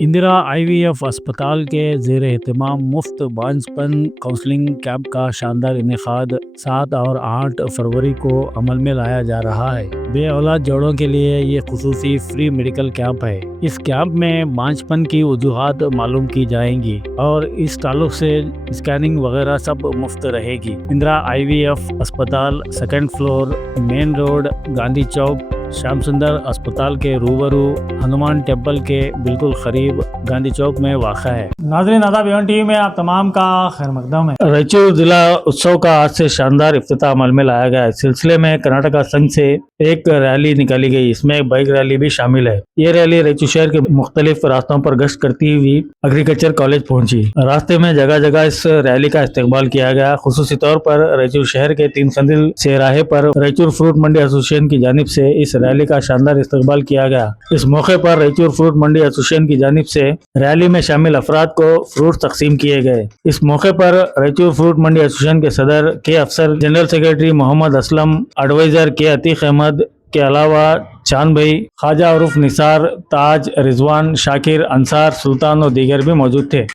Indira IVF अस्पताल के ज़ेर एहतमाम मुफ्त बांझपन काउंसलिंग कैंप का शानदार इनेकाद 7 और 8 फरवरी को अमल में लाया जा रहा है। बे औलाद जोड़ों के लिए ये खुसूसी फ्री मेडिकल कैंप है। इस कैंप में बांझपन की वजूहात मालूम की जाएंगी और इस ताल्लुक से स्कैनिंग वगैरह सब मुफ्त रहेगी। इंदिरा आईवीएफ अस्पताल 2nd floor, main road, Gandhi Chowk, Shyam Sundar अस्पताल के रूबरू, हनुमान टेम्पल के बिल्कुल करीब गांधी चौक में वाक़ा है। नाज़रीन आदाब, एवन टीवी में आप तमाम का खैर मकदम है। रायचूर जिला उत्सव का आज से शानदार इफ्तिताह अमल में लाया गया है। इस सिलसिले में कर्नाटका संघ से एक रैली निकाली गई, इसमें एक बाइक रैली भी शामिल है। ये रैली रायचूर शहर के मुख्तलिफ रास्तों पर गश्त करती हुई एग्रीकल्चर कॉलेज पहुंची। रास्ते में जगह जगह इस रैली का इस्तेमाल किया गया। खुसूसी तौर पर रायचूर शहर के 3 कंदिल चौराहे पर रायचूर फ्रूट मंडी एसोसिएशन की जानिब से इस रैली का शानदार इस्तेमाल किया गया। इस मौके पर रायचूर फ्रूट मंडी एसोसिएशन की जानिब से रैली में शामिल अफराद को फ्रूट तकसीम किए गए। इस मौके पर रायचूर फ्रूट मंडी एसोसिएशन के सदर के अफसर, general secretary Mohammad Aslam, adviser के अतीक अहमद के अलावा चांद भाई, ख्वाजा उर्फ निसार, ताज, रिजवान, शाकिर, अंसार, सुल्तान और दीगर भी मौजूद थे।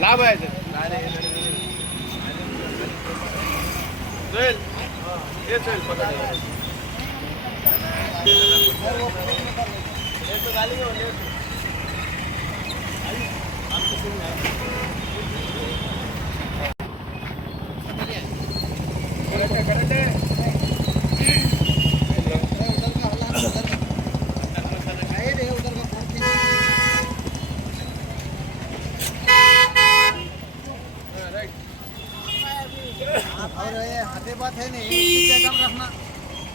लाभ आहे और ये हाथे बात है नहीं, पीछे कम रखना।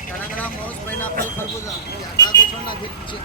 कड़ंगड़ा मौस पाइनएप्पल खरबूजा ज्यादा कुछ ना फिर पीछे।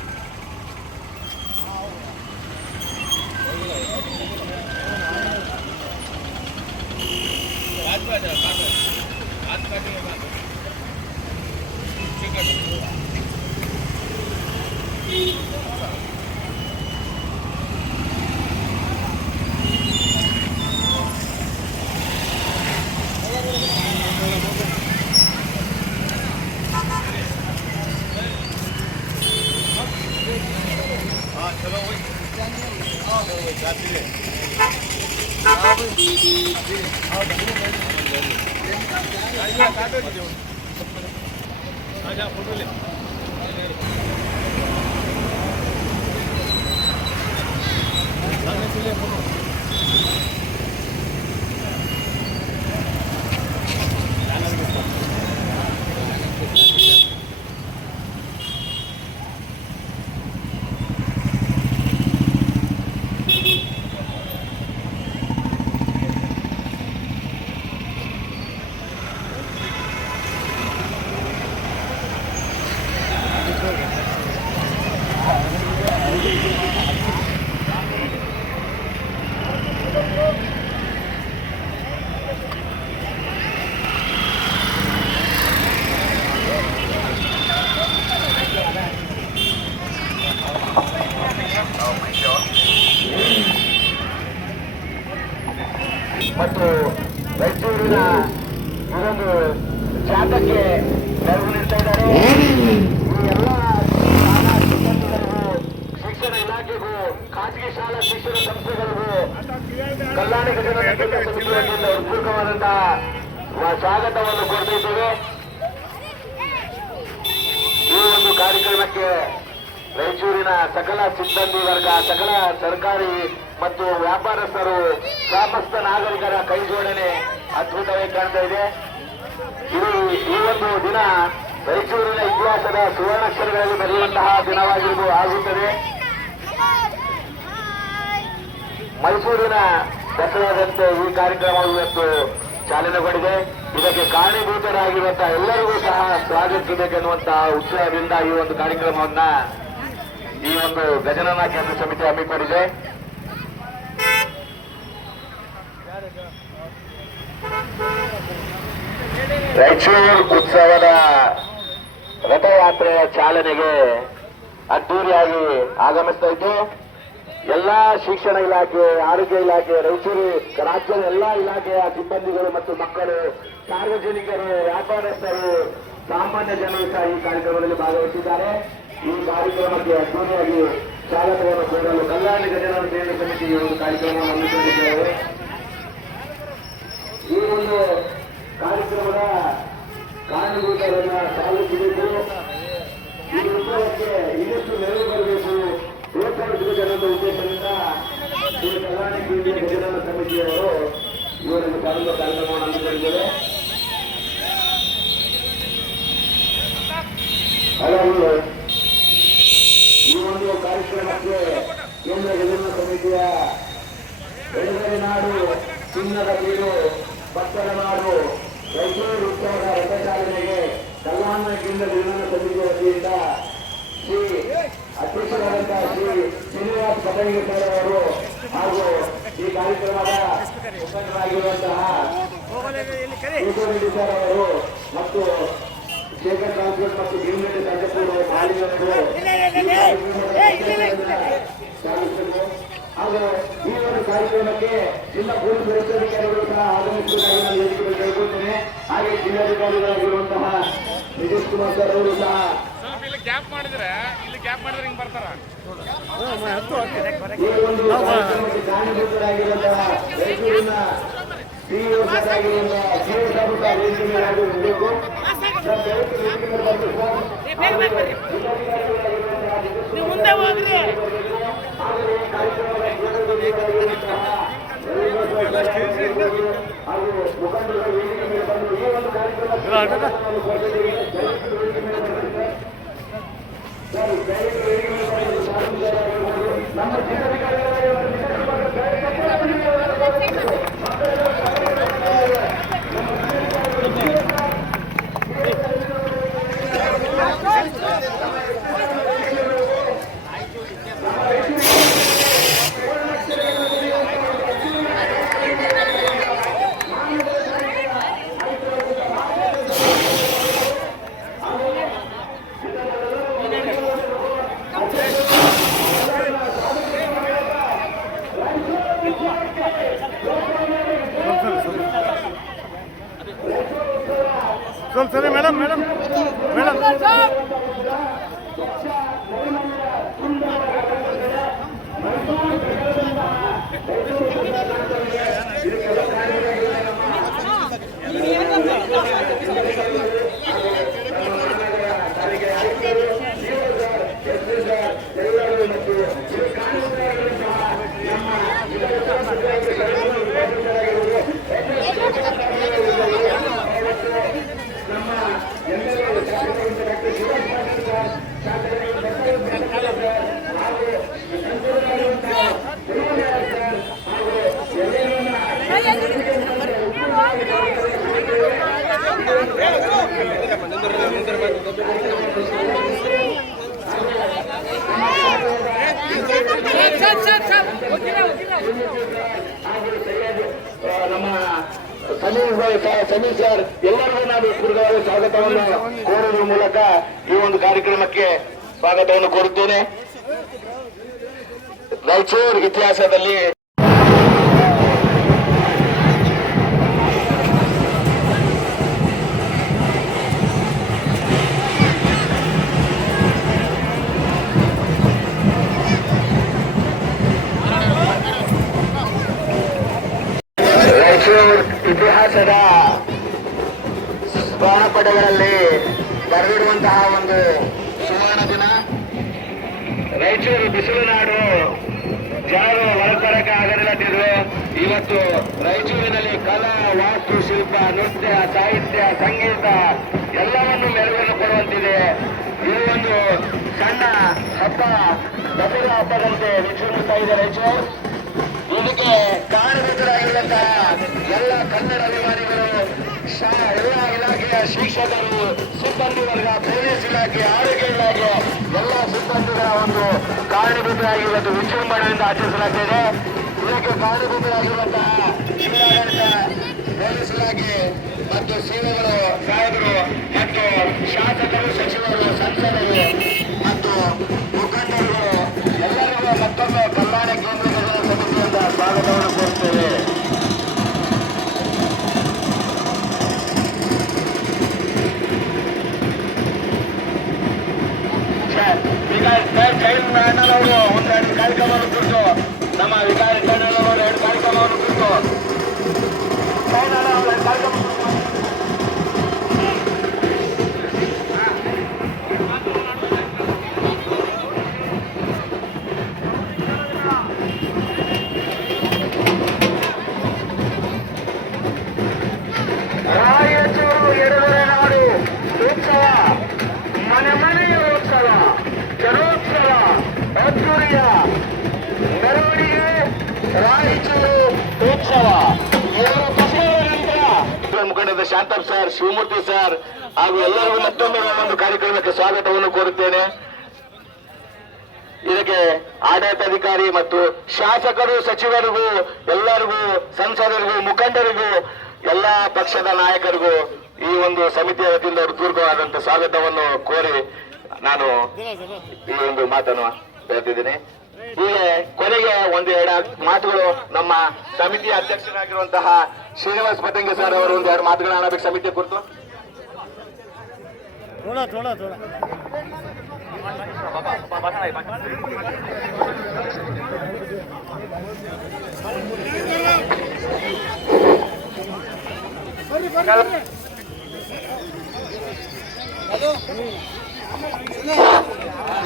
ಮತ್ತು ರಾಯಚೂರಿನ ಇದೊಂದು ಜಾಥಾಕ್ಕೆ ನೆರವು ನೀಡ್ತಾ ಇದ್ದಾರೆ. ಈ ಎಲ್ಲ ಶಾಲಾ ಸಿಬ್ಬಂದಿಗಳಿಗೂ, ಶಿಕ್ಷಣ ಇಲಾಖೆಗೂ, ಖಾಸಗಿ ಶಾಲಾ ಶಿಕ್ಷಣ ಸಂಸ್ಥೆಗಳಿಗೂ ಕಲ್ಯಾಣ ಘಟನಾ ಸಮಿತಿ ವತಿಯಿಂದ ಹೃತ್ಪೂರ್ವಕವಾದಂತಹ ಸ್ವಾಗತವನ್ನು ಕೋರ್ತಿದ್ದೇವೆ. ಈ ಒಂದು ಕಾರ್ಯಕ್ರಮಕ್ಕೆ ರಾಯಚೂರಿನ ಸಕಲ ಸಿಬ್ಬಂದಿ ವರ್ಗ, ಸಕಲ ಸರ್ಕಾರಿ ಮತ್ತು ವ್ಯಾಪಾರಸ್ಥರು, ಗ್ರಾಮಸ್ಥ ನಾಗರಿಕರ ಕೈ ಜೋಡಣೆ ಅದ್ಭುತವಾಗಿ ಕಾಣ್ತಾ ಇದೆ. ಇದು ಈ ಒಂದು ದಿನ ರಾಯಚೂರಿನ ಇತಿಹಾಸದ ಸುವರ್ಣಾಕ್ಷರಗಳಲ್ಲಿ ಬರೆಯುವಂತಹ ದಿನವಾಗಿರುತ್ತದೆ. ಮೈಸೂರಿನ ದಸರಾದಂತೆ ಈ ಕಾರ್ಯಕ್ರಮವು ಇವತ್ತು ಚಾಲನೆಗೊಂಡಿದೆ. ಇದಕ್ಕೆ ಕಾರಣೀಭೂತರಾಗಿರುವಂತಹ ಎಲ್ಲರಿಗೂ ಸಹ ಸ್ವಾಗತಿಸಬೇಕೆನ್ನುವಂತಹ ಉತ್ಸಾಹದಿಂದ ಈ ಒಂದು ಕಾರ್ಯಕ್ರಮವನ್ನ ಈ ಒಂದು ಗಜನನ ಕೇಂದ್ರ ಸಮಿತಿ ಹಮ್ಮಿಕೊಂಡಿದೆ. ರಾಯಚೂರು ಉತ್ಸವದ ರಥಯಾತ್ರೆಯ ಚಾಲನೆಗೆ ಅದ್ದೂರಿಯಾಗಿ ಆಗಮಿಸ್ತಾ ಇದ್ದು, ಎಲ್ಲಾ ಶಿಕ್ಷಣ ಇಲಾಖೆ, ಆರೋಗ್ಯ ಇಲಾಖೆ, ರಾಯಚೂರು ರಾಜ್ಯದ ಎಲ್ಲಾ ಇಲಾಖೆಯ ಸಿಬ್ಬಂದಿಗಳು ಮತ್ತು ಮಕ್ಕಳು, ಸಾರ್ವಜನಿಕರು, ವ್ಯಾಪಾರಸ್ಥರು, ಸಾಮಾನ್ಯ ಜನರು ಸಹ ಈ ಕಾರ್ಯಕ್ರಮದಲ್ಲಿ ಭಾಗವಹಿಸಿದ್ದಾರೆ. ಈ ಕಾರ್ಯಕ್ರಮಕ್ಕೆ ಅದ್ದೂರಿಯಾಗಿ ಚಾಲನೆಯನ್ನು ಕೋರಲು ಕಲ್ಯಾಣ ಗಜನನ ಕೇಂದ್ರ ಸಮಿತಿ ಈ ಒಂದು ಕಾರ್ಯಕ್ರಮವನ್ನು ಹಮ್ಮಿಕೊಂಡಿದ್ದೇವೆ. ಈ ಒಂದು ಕಾರ್ಯಕ್ರಮದ ಕಾರಣಭೂತರನ್ನ ಸಾಧಿಸಬೇಕು. ಈ ಉತ್ಸವಕ್ಕೆ ಇನ್ನಷ್ಟು ನೆರವು ಬರಬೇಕು, ಪ್ರೋತ್ಸಾಹಿಸಬೇಕು ಅನ್ನೋ ಉದ್ದೇಶದಿಂದ ಈ ಕಲ್ಯಾಣ ಕೇಂದ್ರೀಯ ಗಜನನ ಸಮಿತಿಯವರು ಇವರನ್ನು ಕರೆದ ಕಾರ್ಯಕ್ರಮವನ್ನು ಹಮ್ಮಿಕೊಂಡಿದ್ದೇವೆ. ಹಲವು ಈ ಒಂದು ಕಾರ್ಯಕ್ರಮಕ್ಕೆ ಕೇಂದ್ರ ಗಜನನ ಸಮಿತಿಯ ಬೆಳಗರಿ ನಾಡು, ಚಿನ್ನದ ಬೀಡು, ಭಕ್ತರ ನಾಡು ರಾಯಚೂರು ಉತ್ಸವದ ರಥಚಾಲನೆಗೆ ಕಲ್ಯಾಣ ಕೇಂದ್ರ ಗಜನನ ಸಮಿತಿ ವತಿಯಿಂದ ಶ್ರೀ ಅಧ್ಯಕ್ಷರಾದಂತಹ ಶ್ರೀ ಶ್ರೀನಿವಾಸ್ ಪಟಂಗೇಶ್ವರ ಅವರು ಹಾಗೂ ಈ ಕಾರ್ಯಕ್ರಮದ ಮುಖಂಡರಾಗಿರುವಂತಹ ರೆಡ್ಡಿ ಸರ್ ಅವರು ಮತ್ತು ಶೇಖರ್ ಟ್ರಾನ್ಸ್ಪೋರ್ಟ್ ಮತ್ತು ಭೀಮರೆಡ್ಡಿ ಸಂಜಪುರ ಮಾಲಿನ್ಯರು ಹಾಗೂ ಈ ಒಂದು ಕಾರ್ಯಕ್ರಮಕ್ಕೆ ಜಿಲ್ಲಾ ಪೊಲೀಸ್ ವರಿಷ್ಠಾಧಿಕಾರಿಗಳು ಸಹ ಆಗಮಿಸುವುದಾಗಿ ನಾನು ಹೇಳಿಕೆ ಕೇಳಿಕೊಳ್ತೇನೆ. ಹಾಗೆ ಜಿಲ್ಲಾಧಿಕಾರಿಗಳಾಗಿರುವಂತಹ ನಿತೀಶ್ ಕುಮಾರ್ ಸರ್ ಅವರು ಸಹ ಇಲ್ಲಿ ಕ್ಯಾಪ್ ಮಾಡಿದ್ರೆ ಹಿಂಗ್ ಬರ್ತಾರ. ಈ ಒಂದು ಕಾರ್ಯಕ್ರಮಕ್ಕೆ ಕಾರಣೀಭೂತರಾಗಿರುವಂತಹ ರಾಯಚೂರಿನ ಸಿಇಒ ಸರ್ ಆಗಿರುವಂತಹ ಸಿಇಒ ಸಾಬ್ ಸಹ ವೇದಿಕೆ ಮೇಲೆ ಆಗಬೇಕು. ಸರ್ ದಯವಿಟ್ಟು ವೇದಿಕೆ ಮೇಲೆ ಬರಬೇಕು ಸರ್. ಮುಂದೆ ಹೋಗ್ರಿ. ಹಾಗೂ ಮುಖಂಡರು ವೇದಿಕೆ ಮೇಲೆ ಬಂದು ಈ ಒಂದು ಕಾರ್ಯಕ್ರಮಕ್ಕೆ ನಮ್ಮ ಸರಿ ಮೇಡಮ್ ಮೇಡಮ್ ಮೇಡಮ್ ನಮ್ಮ ಸಮೀರ್ ಸರ್ ಎಲ್ಲರಿಗೂ ನಾನು ಪೂರ್ವಕವಾದ ಸ್ವಾಗತವನ್ನು ಕೋರುವ ಮೂಲಕ ಈ ಒಂದು ಕಾರ್ಯಕ್ರಮಕ್ಕೆ ಸ್ವಾಗತವನ್ನು ಕೋರುತ್ತೇನೆ. ರಾಯಚೂರು ಇತಿಹಾಸದಲ್ಲಿ ಇತಿಹಾಸದ ಸ್ವರ್ಣಪಟಗಳಲ್ಲಿ ಬರೆದಿರುವಂತಹ ಒಂದು ಸುವರ್ಣ ದಿನ. ರಾಯಚೂರು ಬಿಸಿಲು ನಾಡು, ಜನರು ಹೊರತರಕ್ಕೆ ಆಗದಿಲ್ಲದಿದ್ರು ಇವತ್ತು ರಾಯಚೂರಿನಲ್ಲಿ ಕಲಾ, ವಾಸ್ತು ಶಿಲ್ಪ, ನೃತ್ಯ, ಸಾಹಿತ್ಯ, ಸಂಗೀತ ಎಲ್ಲವನ್ನು ಮೆರುಗನ್ನು ಕೊಡುವಂತಿದೆ. ಈ ಒಂದು ಸಣ್ಣ ಹಬ್ಬ ದಸರಾ ಹಬ್ಬದಂತೆ ವಿಜೃಂಭಿಸ್ತಾ ಇದೆ ರಾಯಚೂರು. ಇದಕ್ಕೆ ಕಾರಣಭೂತರಾಗಿರುವಂತಹ ಎಲ್ಲ ಕನ್ನಡ ಅಭಿಮಾನಿಗಳು, ಎಲ್ಲ ಇಲಾಖೆಯ ಶಿಕ್ಷಕರು, ಸಿಬ್ಬಂದಿ ವರ್ಗ, ಪೊಲೀಸ್ ಇಲಾಖೆ, ಆರೋಗ್ಯ ಇಲಾಖೆ ಎಲ್ಲ ಸಿಬ್ಬಂದಿಗಳ ಒಂದು ಕಾರಣಭೂತರಾಗಿರುವಂತಹ ವಿಜೃಂಭಣೆಯಿಂದ ಆಚರಿಸಲಾಗ್ತಿದೆ. ಇದಕ್ಕೆ ಕಾರಣಭೂತರಾಗಿರುವಂತಹ ಜಿಲ್ಲಾಡಳಿತ, ಪೊಲೀಸ್ ಇಲಾಖೆ ಮತ್ತು ಸೇವೆಗಳು, ಸಾಹೇಬರು ಮತ್ತು ಶಾಸಕರು, ಸಚಿವರು, ಸಂಸದರು ಮತ್ತು ಮುಖಂಡರುಗಳು ಎಲ್ಲರಿಗೂ ಮತ್ತೊಮ್ಮೆ ಕಲ್ಯಾಣ ಕೇಂದ್ರ ಸಮಿತಿಯಿಂದ ಸ್ವಾಗತವನ್ನು ಕೋರುತ್ತೇವೆ. ಜೈಲ್ ಅಣ್ಣನವರು ಒಂದೆರಡು ಕಾರ್ಯಕ್ರಮವನ್ನು ಕುರಿತು, ನಮ್ಮ ವಿಕಾರಿ ಅಣ್ಣನವರು ಎರಡು ಕಾರ್ಯಕ್ರಮವನ್ನು ಕುರಿತು ಕಾರ್ಯಕ್ರಮ ರಾಯಚೂರು ಎಡಗಡೆ ನಾಡು ಉತ್ಸವ, ಮನೆ ಮನೆಯ ಉತ್ಸವ, ಜನೋತ್ಸವ, ಅದ್ದೂರಿಯ ಮೆರವಣಿಗೆ, ರಾಯಚೂರು ಉತ್ಸವ. ಮುಖಂಡರಾದ ಶಾಂತಪ್ಪ ಸರ್, ಶಿವಮೂರ್ತಿ ಸರ್ ಹಾಗೂ ಎಲ್ಲರಿಗೂ ಮತ್ತೊಮ್ಮೆ ಒಂದು ಕಾರ್ಯಕ್ರಮಕ್ಕೆ ಸ್ವಾಗತವನ್ನು ಕೋರುತ್ತೇನೆ. ಇದಕ್ಕೆ ಆಡಳಿತಾಧಿಕಾರಿ ಮತ್ತು ಶಾಸಕರು, ಸಚಿವರಿಗೂ, ಎಲ್ಲರಿಗೂ, ಸಂಸದರಿಗೂ, ಮುಖಂಡರಿಗೂ, ಎಲ್ಲಾ ಪಕ್ಷದ ನಾಯಕರಿಗೂ ಈ ಒಂದು ಸಮಿತಿಯ ವತಿಯಿಂದ ಹೃತ್ಪೂರ್ವಕವಾದಂತಹ ಸ್ವಾಗತವನ್ನು ಕೋರಿ ನಾನು ಈ ಒಂದು ಮಾತನ್ನು ಹೇಳ್ತಿದ್ದೀನಿ. ಈಗ ಕೊನೆಗೆ ಒಂದೆರಡು ಮಾತುಗಳು ನಮ್ಮ ಸಮಿತಿಯ ಅಧ್ಯಕ್ಷರಾಗಿರುವಂತಹ ಶ್ರೀನಿವಾಸ್ ಪತಂಗಿ ಸರ್ ಅವರು ಒಂದೆರಡು ಮಾತುಗಳನ್ನ ಆಡಬೇಕು ಸಮಿತಿಯ ಕುರಿತು. थोड़ा थोड़ा थोड़ा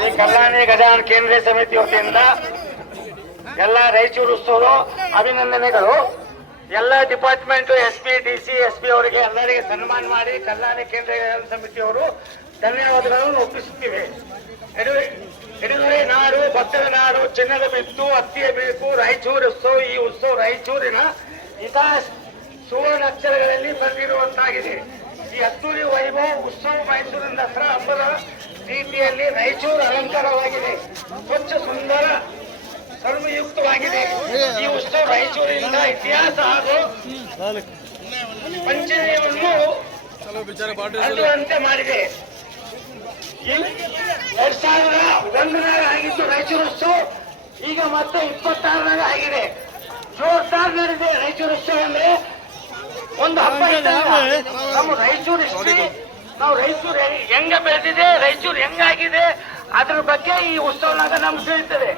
ಈ ಕಲ್ಯಾಣಿ ಗಜಾನನ ಕೇಂದ್ರೀಯ ಸಮಿತಿ ವತಿಯಿಂದ ಎಲ್ಲ ರಾಯಚೂರು ಉತ್ಸವ ಅಭಿನಂದನೆಗಳು. ಎಲ್ಲ ಡಿಪಾರ್ಟ್ಮೆಂಟ್ SP DC SP ಅವರಿಗೆ ಎಲ್ಲರಿಗೆ ಸನ್ಮಾನ ಮಾಡಿ ಕಲ್ಯಾಣಿ ಕೇಂದ್ರೀಯ ಸಮಿತಿಯವರು ಧನ್ಯವಾದಗಳನ್ನು ಒಪ್ಪಿಸುತ್ತಿವೆ. ಎಡುಗರೆ ನಾಡು, ಭತ್ತದ ನಾಡು, ಚಿನ್ನದ ಬಿತ್ತು, ಹತ್ತಿಯ ಬೇಕು, ರಾಯಚೂರು ಉತ್ಸವ. ಈ ಉತ್ಸವ ರಾಯಚೂರಿನ ಇತಿಹಾಸ ಸುವರ್ಣ ಅಕ್ಷರಗಳಲ್ಲಿ ಬರೆದಿರುವಂತಾಗಿದೆ. ಈ ಅದ್ದೂರಿ ವೈಭವ ಉತ್ಸವ ಮೈಸೂರಿನ ದಸರಾ ಹಬ್ಬದ ರೀತಿಯಲ್ಲಿ ರಾಯಚೂರು ಅಲಂಕಾರವಾಗಿದೆ. ಸ್ವಚ್ಛ ಸುಂದರ ಸರ್ವಯುಕ್ತವಾಗಿದೆ. ಈ ಉತ್ಸವ ರಾಯಚೂರಿನಿಂದ ಇತಿಹಾಸ ಹಾಗೂ ಪಂಚಮೀಯನ್ನು ಅರಿಯುವಂತೆ ಮಾಡಿದೆ. 2001 ಆಗಿದ್ದು ರಾಯಚೂರು ಉತ್ಸವ ಈಗ ಮತ್ತೆ 26 ಆಗಿದೆ. ಜೋರ್ದಾರ್ ನಡೆದಿದೆ ರಾಯಚೂರು ಉತ್ಸವ. ಅಂದ್ರೆ ಒಂದು ಹಬ್ಬ ಇದ್ದಾಗ ನಮ್ಮ ರಾಯಚೂರು ಹಿಸ್ಟ್ರಿ, ನಾವು ರಾಯಚೂರು ಹೆಂಗ ಬೆಳೆದಿದೆ, ರಾಯಚೂರು ಹೆಂಗಾಗಿದೆ ಅದ್ರ ಬಗ್ಗೆ ಈ ಉತ್ಸವನಾಗ ನಮ್ಗೆ ತಿಳಿತದೆ.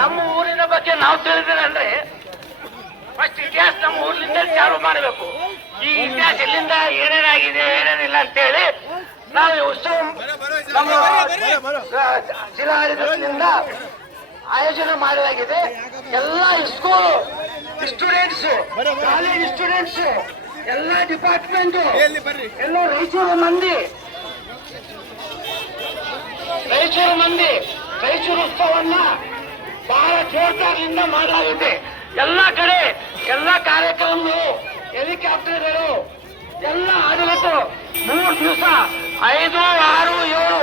ನಮ್ಮ ಊರಿನ ಬಗ್ಗೆ ನಾವು ತಿಳಿದ್ರೆ ಅಂದ್ರೆ ಫಸ್ಟ್ ಇತಿಹಾಸ ನಮ್ಮ ಊರ್ಲಿಂದ ಚಾಲು ಮಾಡಬೇಕು. ಈ ಇತಿಹಾಸ ಎಲ್ಲಿಂದ ಏನೇನಾಗಿದೆ ಏನೇನಿಲ್ಲ ಅಂತೇಳಿ ನಾವು ಈ ಉತ್ಸವ ನಮ್ಮ ಜಿಲ್ಲಾಡಳಿತದಿಂದ ಆಯೋಜನೆ ಮಾಡಲಾಗಿದೆ. ಎಲ್ಲ ಸ್ಕೂಲ್ ಸ್ಟೂಡೆಂಟ್ಸ್, ಕಾಲೇಜ್ ಸ್ಟೂಡೆಂಟ್ಸ್, ಎಲ್ಲ ಡಿಪಾರ್ಟ್ಮೆಂಟ್, ಎಲ್ಲ ರಾಯಚೂರು ಮಂದಿ ರಾಯಚೂರು ಉತ್ಸವವನ್ನ ಬಹಳ ಜೋರ್ದಾರದಿಂದ ಮಾಡಲಾಗಿದೆ. ಎಲ್ಲ ಕಡೆ ಎಲ್ಲ ಕಾರ್ಯಕ್ರಮಗಳು, ಹೆಲಿಕಾಪ್ಟರ್ಗಳು, ಎಲ್ಲ ಆಡಳಿತ 3 ದಿವಸ 5, 6, 7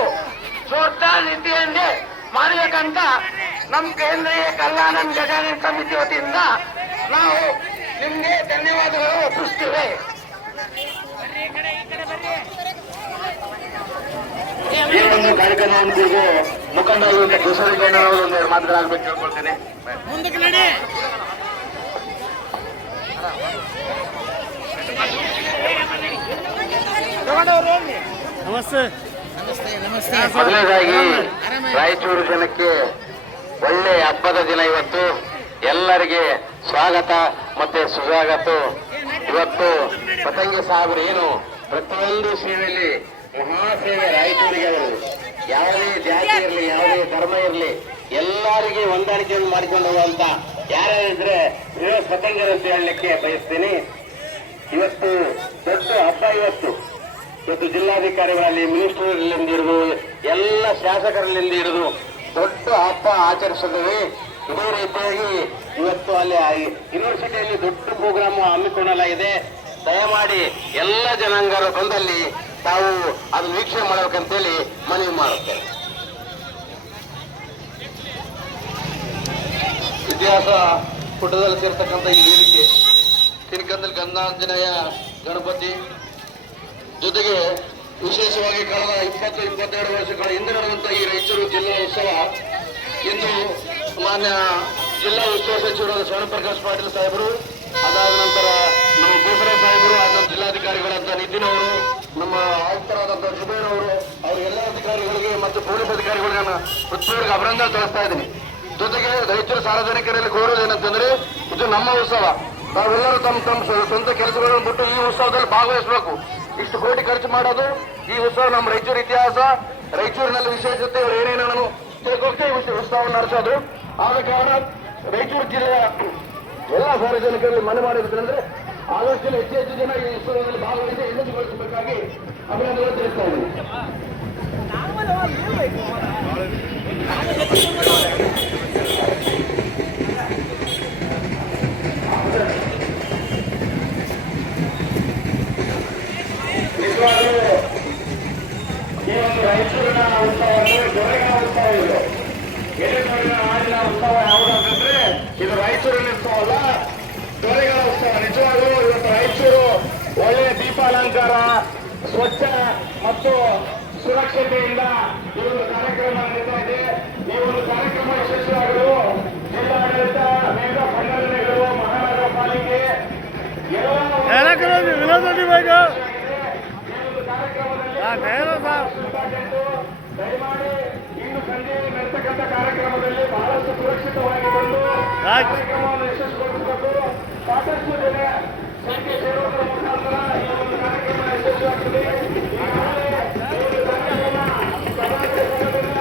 ಜೋರ್ದಾರ್ ರೀತಿಯಲ್ಲಿ ಮಾಡಬೇಕಂತ ನಮ್ಮ ಕೇಂದ್ರೀಯ ಕಲ್ಯಾಣ ಗಜಾನನ ಸಮಿತಿ ವತಿಯಿಂದ ನಾವು ನಿಮ್ಗೆ ಧನ್ಯವಾದಗಳು ಒಪ್ಪಿಸ್ತೇವೆ. ಈ ಒಂದು ಕಾರ್ಯಕ್ರಮವನ್ನು ಕುರಿತು ಮುಖಂಡರು ಬಸವಲಿಂಗಣ್ಣವರು ಒಂದು ಮಾತುಗಳಾಗಬೇಕು ಕೇಳ್ಕೊಳ್ತೇನೆ. नमस्ते ಮೊದಲನೇದಾಗಿ ರಾಯಚೂರು ಜನಕ್ಕೆ ಒಳ್ಳೆ ಹಬ್ಬದ ದಿನ ಇವತ್ತು. ಎಲ್ಲರಿಗೆ ಸ್ವಾಗತ ಮತ್ತೆ ಸುಸ್ವಾಗತ. ಇವತ್ತು ಪತಂಗಿ ಸಾಹೇಬರು ಏನು ಪ್ರತಿಯೊಂದು ಸೇವೆಯಲ್ಲಿ ಮಹಾಸೇವೆ ರಾಯಚೂರಿಗೆ ಅವರು ಯಾವುದೇ ಜಾತಿ ಇರಲಿ, ಯಾವುದೇ ಧರ್ಮ ಇರಲಿ, ಎಲ್ಲರಿಗೆ ಹೊಂದಾಣಿಕೆಯನ್ನು ಮಾಡಿಕೊಂಡು ಹೋಗುವಂತ ಯಾರ್ಯಾರಿದ್ರೆ ಪತಂಗರು ಅಂತ ಹೇಳಲಿಕ್ಕೆ ಬಯಸ್ತೀನಿ. ಇವತ್ತು ದೊಡ್ಡ ಹಬ್ಬ. ಇವತ್ತು ಜಿಲ್ಲಾಧಿಕಾರಿಗಳಲ್ಲಿ, ಮಿನಿಸ್ಟರ್ಗಳಿಂದ ಹಿಡಿದು ಎಲ್ಲ ಶಾಸಕರಲ್ಲಿಂದ ಹಿಡಿದು ದೊಡ್ಡ ಹಬ್ಬ ಆಚರಿಸಿದ್ವಿ. ಇದೇ ರೀತಿಯಾಗಿ ಇವತ್ತು ಅಲ್ಲಿ ಯೂನಿವರ್ಸಿಟಿಯಲ್ಲಿ ದೊಡ್ಡ ಪ್ರೋಗ್ರಾಮ್ ಹಮ್ಮಿಕೊಳ್ಳಲಾಗಿದೆ. ದಯಮಾಡಿ ಎಲ್ಲ ಜನಾಂಗರು ಬಂದಲ್ಲಿ ತಾವು ಅದು ವೀಕ್ಷಣೆ ಮಾಡಬೇಕಂತೇಳಿ ಮನವಿ ಮಾಡುತ್ತೇವೆ. ಇತಿಹಾಸ ಪುಟದಲ್ಲಿ ಸೇರ್ತಕ್ಕಂಥ ಈ ವೇದಿಕೆ ಕಿಣಕಂದಲ್ಲಿ ಗಂಧಾಂಜನೇಯ ಗಣಪತಿ ಜೊತೆಗೆ ವಿಶೇಷವಾಗಿ ಕಳೆದ 20-22 ವರ್ಷಗಳ ಹಿಂದೆ ನಡೆದಂತಹ ಈ ರಾಯಚೂರು ಜಿಲ್ಲಾ ಉತ್ಸವ ಇಂದು ಮಾನ್ಯ ಜಿಲ್ಲಾ ಉತ್ಸವ ಸಚಿವರಾದ ಶಿವಪ್ರಕಾಶ್ ಪಾಟೀಲ್ ಸಾಹೇಬರು, ಅದಾದ ನಂತರ ನಮ್ಮ ಭೂಸರ ಸಾಹೇಬರು, ನಮ್ಮ ಜಿಲ್ಲಾಧಿಕಾರಿಗಳಾದ ನಿತಿನ್ ಅವರು, ನಮ್ಮ ಆಯುಕ್ತರಾದಂತಹ ಜುಬೇರ್ ಅವರು, ಅವ್ರ ಎಲ್ಲ ಅಧಿಕಾರಿಗಳಿಗೆ ಮತ್ತು ಪೊಲೀಸ್ ಅಧಿಕಾರಿಗಳಿಗೆ ನಾನು ಹೃತ್ಪೂರ್ವಕ ಅಭಿನಂದನೆ ತಿಳಿಸ್ತಾ ಇದ್ದೀನಿ. ಜೊತೆಗೆ ರಾಯಚೂರು ಸಾರ್ವಜನಿಕರಲ್ಲಿ ಕೋರುವುದೇನಂತಂದ್ರೆ ಇದು ನಮ್ಮ ಉತ್ಸವ. ನಾವೆಲ್ಲರೂ ತಮ್ಮ ಸ್ವಂತ ಕೆಲಸಗಳನ್ನು ಬಿಟ್ಟು ಈ ಉತ್ಸವದಲ್ಲಿ ಭಾಗವಹಿಸಬೇಕು. ಇಷ್ಟು ಕೋಟಿ ಖರ್ಚು ಮಾಡೋದು ಈ ಉತ್ಸವ ನಮ್ಮ ರಾಯಚೂರು ಇತಿಹಾಸ, ರಾಯಚೂರಿನಲ್ಲಿ ವಿಶೇಷತೆ ಏನೇನೋ ತಿಳ್ಕೊಳ್ತೇವೆ ಈ ಉತ್ಸವವನ್ನು ನಡೆಸೋದು. ಆದ ಕಾರಣ ರಾಯಚೂರು ಜಿಲ್ಲೆಯ ಎಲ್ಲ ಸಾರ್ವಜನಿಕರಲ್ಲಿ ಮನವಿ ಮಾಡಿದ್ರೆ ಆದಷ್ಟು ಹೆಚ್ಚು ಜನ ಈ ಉತ್ಸವದಲ್ಲಿ ಭಾಗವಹಿಸಿ ಯಶಸ್ವಿಗೊಳಿಸಬೇಕಾಗಿ ಅಭಿನಂದನೆ ತಿಳಿಸ್ತಾ ಇದ್ದೀನಿ. ಈ ಒಂದು ರಾಯಚೂರಿನ ಉತ್ಸವವನ್ನು ಜೋರಗಾಂವ ಉತ್ಸವ ಇದು. ಎಡೆನೂರಿನ ನಾಡಿನ ಉತ್ಸವ ಯಾವುದಂತಂದ್ರೆ ಇದು ರಾಯಚೂರಿನ ಉತ್ಸವ ಅಲ್ಲ, ಜೋರಗಾಂವ ಉತ್ಸವ. ನಿಜವಾಗ್ಲೂ ಇವತ್ತು ರಾಯಚೂರು ಒಳ್ಳೆಯ ದೀಪಾಲಂಕಾರ, ಸ್ವಚ್ಛ ಮತ್ತು ಸುರಕ್ಷತೆಯಿಂದ ಈ ಒಂದು ಕಾರ್ಯಕ್ರಮ ನಡೀತಾ ಇದೆ. ಈ ಒಂದು ಕಾರ್ಯಕ್ರಮ ಯಶಸ್ವಿಯಾಗಲು ಜಿಲ್ಲಾಡಳಿತ, ವಿವಿಧ ಸಂಘಟನೆಗಳು, ಮಹಾನಗರ ಪಾಲಿಕೆ ಎಲ್ಲ विनोद कार्ಯಕ್ರಮದಲ್ಲಿ ಸುಸ್ತಾಗಿತ್ತು. ದಯಮಾಡಿ ಇನ್ನು ಸಂಜೆ ನಡೆತಕ್ಕಂಥ ಕಾರ್ಯಕ್ರಮದಲ್ಲಿ ಬಹಳಷ್ಟು ಸುರಕ್ಷಿತವಾಗಿ ಬಂದು ಕಾರ್ಯಕ್ರಮವನ್ನು ಯಶಸ್ವಿಗೊಳಿಸಬೇಕು. ಸಾಕಷ್ಟು ಜನ ಸಂಖ್ಯೆ ಸೇರುವುದರ ಮುಖಾಂತರ ಈ ಒಂದು ಕಾರ್ಯಕ್ರಮ ಯಶಸ್ವಿಯಾಗ್ತದೆ. ಈಗಾಗಲೇ ಒಂದು ಕಾರ್ಯಕ್ರಮ ಸಭಾಂಗಣ ಸಂಘದಿಂದ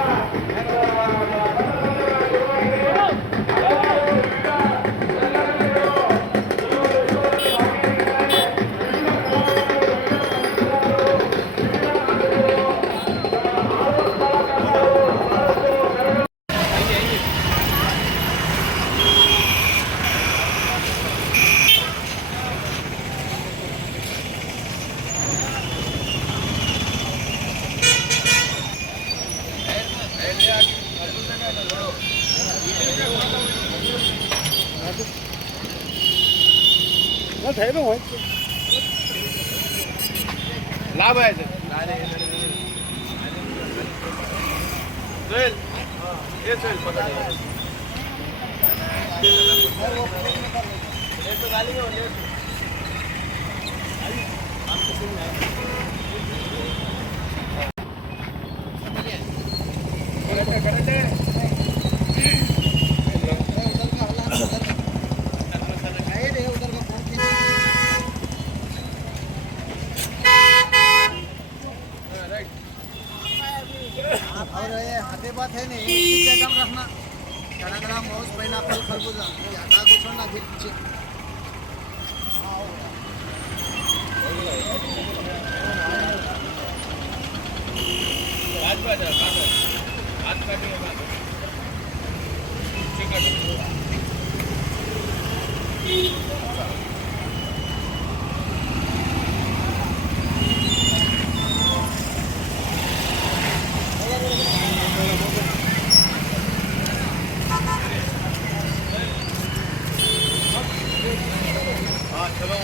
लाभ आहे ते. और ये हाथे बात है नहीं, पीछे कम रखना। कड़कड़ा मौज पाइनएप्पल खरबूजा ज्यादा कुछ ना फिर पीछे। चलो